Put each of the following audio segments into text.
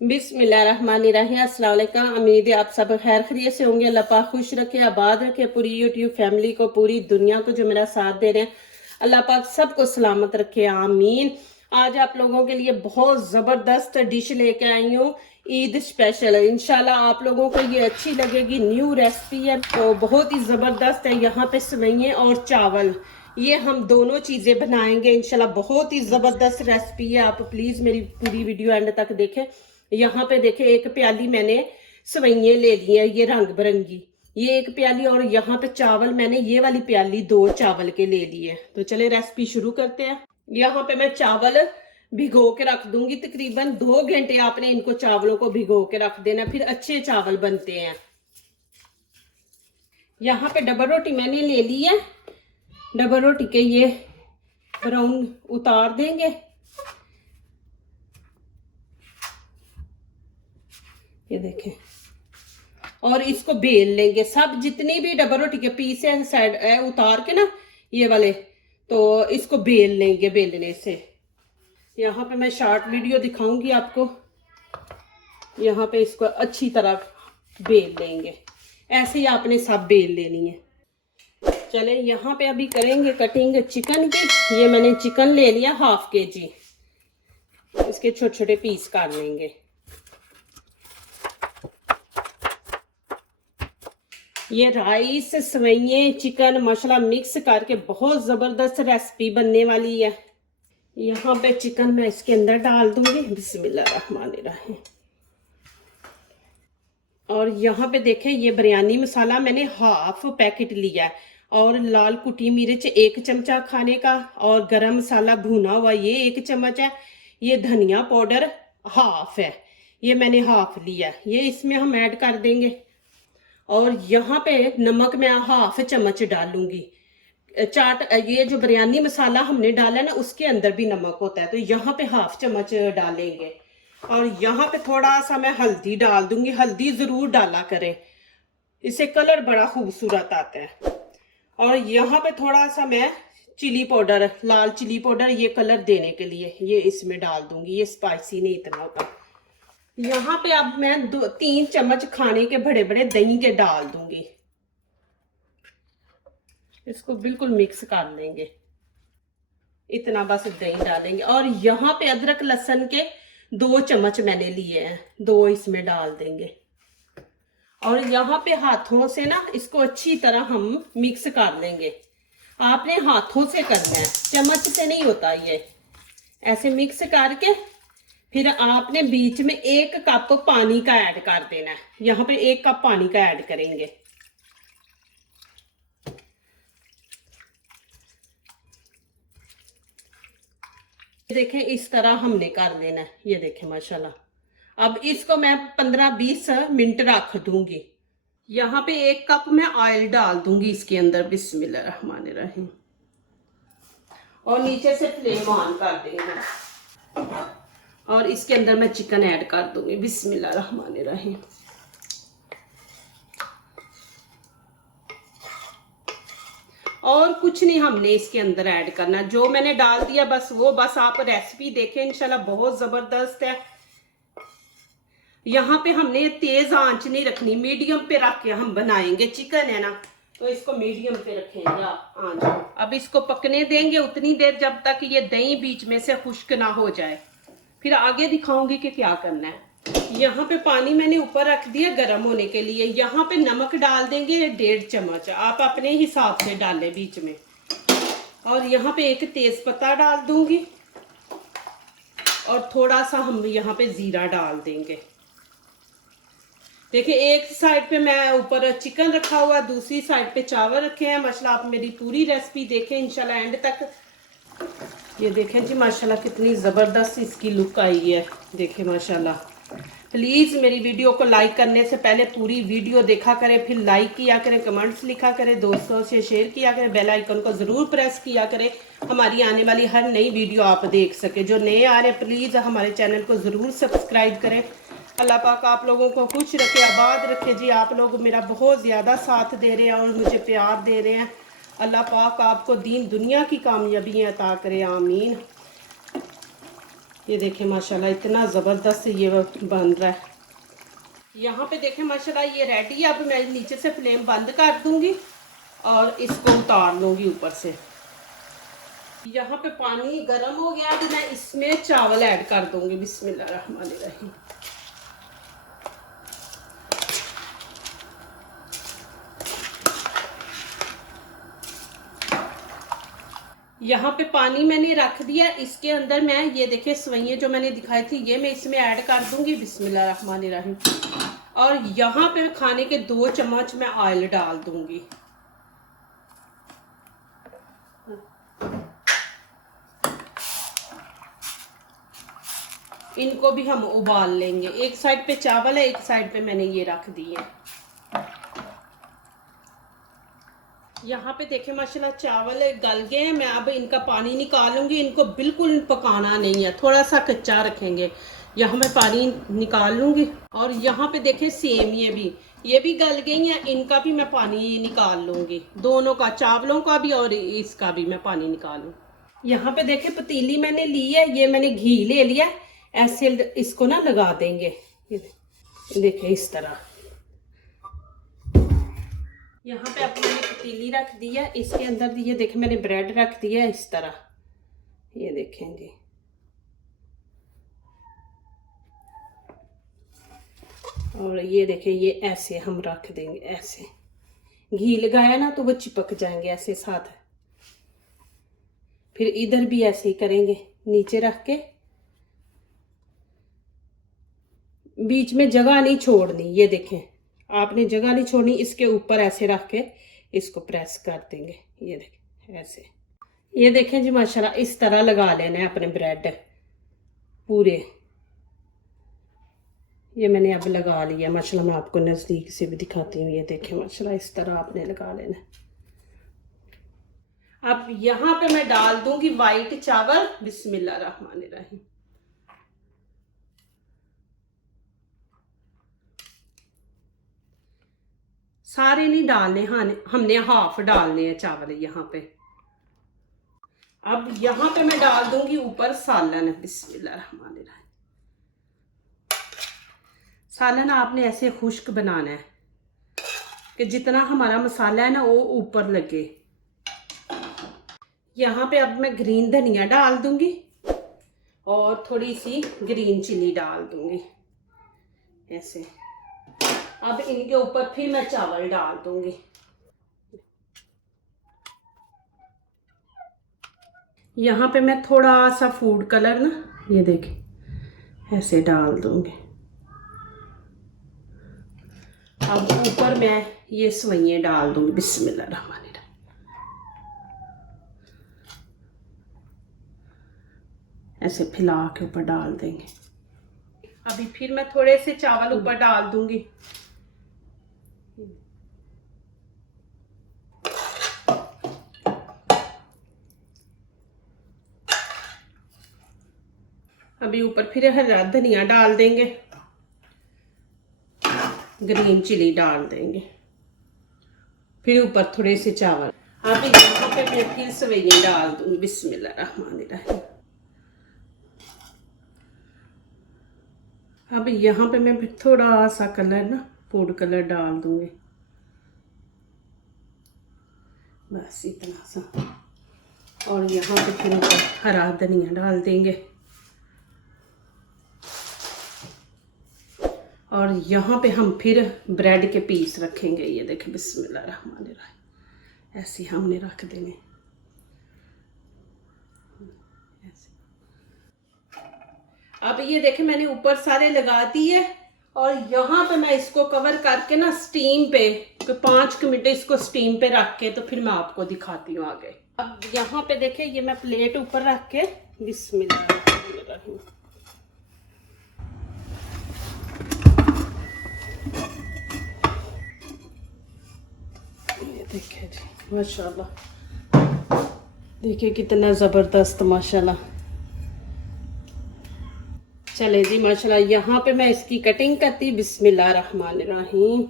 बिस्मिल्लाहिर्रहमानिर्रहीम। अस्सलाम वालेकुम। उम्मीद है आप सब खैर खैरियत से होंगे। अल्लाह पाक खुश रखे, आबाद रखे पूरी यूट्यूब फैमिली को, पूरी दुनिया को जो मेरा साथ दे रहे हैं। अल्लाह पाक सबको सलामत रखे, आमीन। आज आप लोगों के लिए बहुत ज़बरदस्त डिश लेके आई हूँ, ईद स्पेशल। इंशाल्लाह आप लोगों को ये अच्छी लगेगी। न्यू रेसिपी है तो बहुत ही ज़बरदस्त है। यहाँ पे सेवइयाँ और चावल, ये हम दोनों चीज़ें बनाएंगे इंशाल्लाह। बहुत ही ज़बरदस्त रेसिपी है। आप प्लीज़ मेरी पूरी वीडियो एंड तक देखें। यहाँ पे देखे एक प्याली मैंने सवैये ले ली है, ये रंग बिरंगी, ये एक प्याली। और यहाँ पे चावल मैंने ये वाली प्याली 2 चावल के ले लिए। तो चले रेसिपी शुरू करते हैं। यहाँ पे मैं चावल भिगो के रख दूंगी। तकरीबन 2 घंटे आपने इनको चावलों को भिगो के रख देना, फिर अच्छे चावल बनते हैं। यहाँ पे डबल रोटी मैंने ले ली है। डबल रोटी के ये ब्राउन उतार देंगे। ये देखें, और इसको बेल लेंगे। सब जितनी भी डबल रोटी के पीस है साइड उतार के ना, ये वाले, तो इसको बेल लेंगे बेलने से। यहाँ पे मैं शॉर्ट वीडियो दिखाऊंगी आपको। यहाँ पे इसको अच्छी तरह बेल लेंगे। ऐसे ही आपने सब बेल लेनी है। चले यहाँ पे अभी करेंगे कटिंग चिकन की। ये मैंने चिकन ले लिया ½ kg। इसके छोटे छोटे पीस काट लेंगे। ये राइस, सेवइयाँ, चिकन मसाला मिक्स करके बहुत ज़बरदस्त रेसिपी बनने वाली है। यहाँ पे चिकन मैं इसके अंदर डाल दूंगी। बिस्मिल्लाहिर्रहमानिर्रहीम। और यहाँ पे देखें, ये बिरयानी मसाला मैंने ½ पैकेट लिया है। और लाल कुटी मिर्च 1 चमचा खाने का, और गरम मसाला भुना हुआ ये 1 चम्मच है। ये धनिया पाउडर ½ है, ये मैंने ½ लिया। ये इसमें हम ऐड कर देंगे। और यहाँ पे नमक मैं ½ चम्मच डालूंगी। चाट, ये जो बिरयानी मसाला हमने डाला ना, उसके अंदर भी नमक होता है, तो यहाँ पे ½ चम्मच डालेंगे। और यहाँ पे थोड़ा सा मैं हल्दी डाल दूंगी। हल्दी जरूर डाला करें, इससे कलर बड़ा खूबसूरत आता है। और यहाँ पे थोड़ा सा मैं चिली पाउडर, लाल चिली पाउडर, ये कलर देने के लिए ये इसमें डाल दूंगी। ये स्पाइसी नहीं इतना होता। यहाँ पे अब मैं 2-3 चम्मच खाने के बड़े बड़े दही के डाल दूंगी। इसको बिल्कुल मिक्स कर लेंगे। इतना बस दही डालेंगे। और यहाँ पे अदरक लहसुन के 2 चम्मच मैंने लिए हैं, 2 इसमें डाल देंगे। और यहाँ पे हाथों से ना इसको अच्छी तरह हम मिक्स कर लेंगे। आपने हाथों से करना है, चम्मच से नहीं होता। ये ऐसे मिक्स करके फिर आपने बीच में 1 कप पानी का ऐड कर देना है। यहाँ पे 1 कप पानी का ऐड करेंगे। देखें, इस तरह हमने कर लेना है। ये देखें माशाल्लाह। अब इसको मैं 15-20 मिनट रख दूंगी। यहाँ पे 1 कप मैं ऑयल डाल दूंगी इसके अंदर। बिस्मिल्लाहिर्रहमानिर्रहीम। और नीचे से फ्लेम ऑन कर देंगे। और इसके अंदर मैं चिकन ऐड कर दूंगी। बिस्मिल्लाहिर्रहमानिर्रहीम। और कुछ नहीं हमने इसके अंदर ऐड करना, जो मैंने डाल दिया बस वो। बस आप रेसिपी देखें, इंशाल्लाह बहुत जबरदस्त है। यहाँ पे हमने तेज आंच नहीं रखनी, मीडियम पे रख के हम बनाएंगे। चिकन है ना, तो इसको मीडियम पे रखेंगे आंच। अब इसको पकने देंगे उतनी देर जब तक ये दही बीच में से खुश्क ना हो जाए। फिर आगे दिखाऊंगी कि क्या करना है। यहाँ पे पानी मैंने ऊपर रख दिया गर्म होने के लिए। यहाँ पे नमक डाल देंगे 1.5 चम्मच, आप अपने हिसाब से डालें बीच में। और यहाँ पे 1 तेज पत्ता डाल दूंगी। और थोड़ा सा हम यहाँ पे जीरा डाल देंगे। देखिए, एक साइड पे मैं ऊपर चिकन रखा हुआ, दूसरी साइड पे चावल रखे हैं। माशाल्लाह आप मेरी पूरी रेसिपी देखें इंशाल्लाह एंड तक। ये देखें जी माशाल्लाह कितनी ज़बरदस्त इसकी लुक आई है। देखें माशाल्लाह। प्लीज़ मेरी वीडियो को लाइक करने से पहले पूरी वीडियो देखा करें, फिर लाइक किया करें, कमेंट्स लिखा करें, दोस्तों से शेयर किया करें, बेल आइकन को ज़रूर प्रेस किया करें, हमारी आने वाली हर नई वीडियो आप देख सके। जो नए आ रहे हैं प्लीज़ हमारे चैनल को ज़रूर सब्सक्राइब करें। अल्लाह पाक आप लोगों को खुश रखे, आबाद रखे जी। आप लोग मेरा बहुत ज़्यादा साथ दे रहे हैं और मुझे प्यार दे रहे हैं। अल्लाह पाक आपको दीन दुनिया की कामयाबी अता करे, आमीन। ये देखें माशाल्लाह इतना ज़बरदस्त ये बन रहा है। यहाँ पे देखें माशाल्लाह ये रेडी है। अब मैं नीचे से फ्लेम बंद कर दूंगी और इसको उतार लूँगी ऊपर से। यहाँ पे पानी गर्म हो गया, तो मैं इसमें चावल ऐड कर दूंगी। बिस्मिल्लाहिर्रहमानिर्रहीम। यहाँ पे पानी मैंने रख दिया, इसके अंदर मैं ये देखिए सवैयाँ जो मैंने दिखाई थी ये मैं इसमें ऐड कर दूंगी। बिस्मिल्लाहिर्रहमानिर्रहीम। और यहाँ पे खाने के 2 चम्मच मैं ऑयल डाल दूंगी। इनको भी हम उबाल लेंगे। एक साइड पे चावल है, एक साइड पे मैंने ये रख दी है। यहाँ पे देखें माशाल्लाह चावल गल गए हैं। मैं अब इनका पानी निकालूंगी। इनको बिल्कुल पकाना नहीं है, थोड़ा सा कच्चा रखेंगे। यहाँ मैं पानी निकाल लूंगी। और यहाँ पे देखें सेम ये भी गल गई हैं। इनका भी मैं पानी निकाल लूंगी, दोनों का, चावलों का भी और इसका भी मैं पानी निकालूँ। यहाँ पे देखें पतीली मैंने ली है, ये मैंने घी ले लिया। ऐसे इसको ना लगा देंगे, ये देखें इस तरह। यहाँ पे अब मैंने पतीली रख दी है, इसके अंदर ये देखें मैंने ब्रेड रख दिया है इस तरह। ये देखें जी, और ये देखें ये ऐसे हम रख देंगे। ऐसे घी लगाया ना तो वो चिपक जाएंगे ऐसे साथ। फिर इधर भी ऐसे ही करेंगे, नीचे रख के, बीच में जगह नहीं छोड़नी। ये देखें आपने जगह नहीं छोड़नी, इसके ऊपर ऐसे रख के इसको प्रेस कर देंगे। ये देखें ऐसे। ये देखें जी माशाल्लाह इस तरह लगा लेना है अपने ब्रेड पूरे। ये मैंने अब लगा लिया माशाल्लाह। मैं आपको नज़दीक से भी दिखाती हूँ। ये देखें माशाल्लाह इस तरह आपने लगा लेना। अब यहाँ पे मैं डाल दूंगी वाइट चावल। बिस्मिल्लाहिर्रहमानिर्रहीम। सारे नहीं डालने, हाँ हमने हाफ डालने हैं चावल यहाँ पे। अब यहाँ पे मैं डाल दूंगी ऊपर सालन। बिस्मिल्लाहिर्रहमानिर्रहीम। सालन आपने ऐसे खुश्क बनाना है कि जितना हमारा मसाला है ना वो ऊपर लगे। यहाँ पे अब मैं ग्रीन धनिया डाल दूंगी और थोड़ी सी ग्रीन चिली डाल दूंगी ऐसे। अब इनके ऊपर फिर मैं चावल डाल दूंगी। यहाँ पे मैं थोड़ा सा फूड कलर ना, ये देखें ऐसे डाल दूंगी। अब ऊपर मैं ये सवैयाँ डाल दूंगी। बिस्मिल्लाहिर्रहमानिर्रहीम। ऐसे फैला के ऊपर डाल देंगे। अभी फिर मैं थोड़े से चावल ऊपर डाल दूंगी। अभी ऊपर फिर हरा धनिया डाल देंगे, ग्रीन चिली डाल देंगे, फिर ऊपर थोड़े से चावल। अभी यहाँ पे मैं फिर सवैयाँ डाल दूंगी। बिस्मिल्लाहिर्रहमानिर्रहीम। अब यहाँ पे मैं फिर थोड़ा सा कलर ना, फूड कलर डाल दूंगी, बस इतना सा। और यहाँ पे फिर ऊपर हरा धनिया डाल देंगे। और यहाँ पे हम फिर ब्रेड के पीस रखेंगे। ये देखें बिस्मिल्लाहिर्रहमानिर्रहीम। ऐसे हमने रख देने ऐसे। अब ये देखें मैंने ऊपर सारे लगा दिए और यहाँ पे मैं इसको कवर करके ना स्टीम पे 5 मिनट इसको स्टीम पे रख के तो फिर मैं आपको दिखाती हूँ आगे। अब यहाँ पे देखें ये मैं प्लेट ऊपर रख के बिस्मिल्लाहिर्रहमानिर्रहीम। देखिए जी माशाल्लाह, देखिए कितना ज़बरदस्त माशाल्लाह। चले जी माशाल्लाह, यहाँ पे मैं इसकी कटिंग करती। बिस्मिल्लाहिर्रहमानिर्रहीम।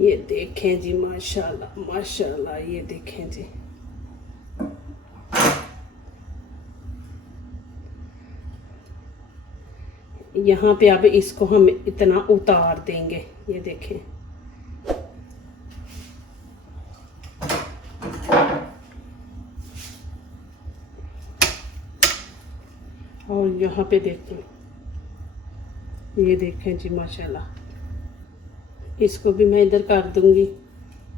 ये देखें जी, माशाल्लाह माशाल्लाह, ये देखें जी। यहाँ पे अब इसको हम इतना उतार देंगे, ये देखें। और यहाँ पे देखें, ये देखें जी माशाल्लाह। इसको भी मैं इधर कर दूंगी,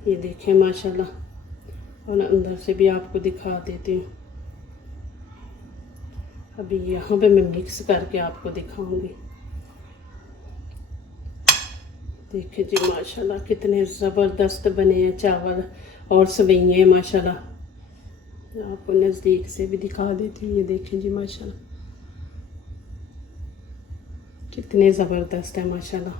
ये देखें माशाल्लाह। और अंदर से भी आपको दिखा देती हूँ। अभी यहाँ पे मैं मिक्स करके आपको दिखाऊंगी। देखिए जी माशाल्लाह कितने ज़बरदस्त बने हैं चावल और सवैयाँ माशाल्लाह। आपको नज़दीक से भी दिखा देती हूँ, ये देखें जी माशाल्लाह कितने ज़बरदस्त है माशाल्लाह।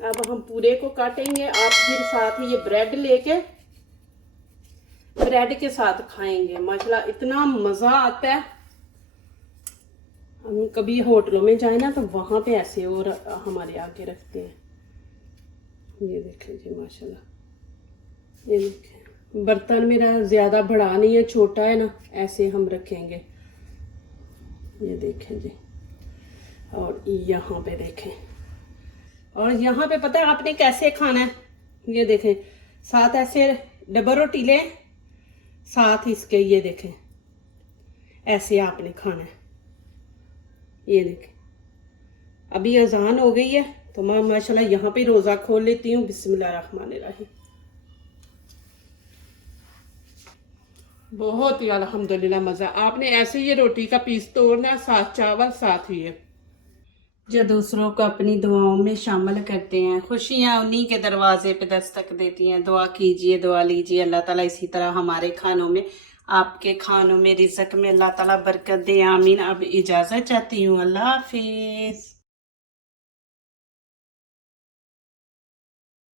अब हम पूरे को काटेंगे, आप फिर साथ ही ये ब्रेड लेके ब्रेड के साथ खाएंगे माशाल्लाह, इतना मज़ा आता है। हम कभी होटलों में जाए ना तो वहाँ पे ऐसे और हमारे आगे रखते हैं। ये देखें जी माशाल्लाह, ये देखें। बर्तन मेरा ज़्यादा बड़ा नहीं है, छोटा है ना, ऐसे हम रखेंगे। ये देखें जी। और यहाँ पे देखें, और यहाँ पे पता है आपने कैसे खाना है। ये देखें, साथ ऐसे डबल रोटी लें, साथ इसके ये देखें ऐसे आपने खाना है। ये देखें, अभी अजान हो गई है तो मैं माशाल्लाह यहाँ पे रोज़ा खोल लेती हूँ। बिस्मिल्लाहिर्रहमानिर्रहीम। बहुत ही अल्हम्दुलिल्लाह मज़ा। आपने ऐसे ये रोटी का पीस तोड़ना, साथ चावल, साथ ही है। जो दूसरों को अपनी दुआओं में शामिल करते हैं, खुशियाँ उन्हीं के दरवाजे पे दस्तक देती हैं। दुआ कीजिए, दुआ लीजिए, अल्लाह ताला इसी तरह हमारे खानों में, आपके खानों में, रिज़्क़ में अल्लाह ताला बरकत दे। आमीन। अब इजाज़त चाहती हूँ, अल्लाह हाफिज़।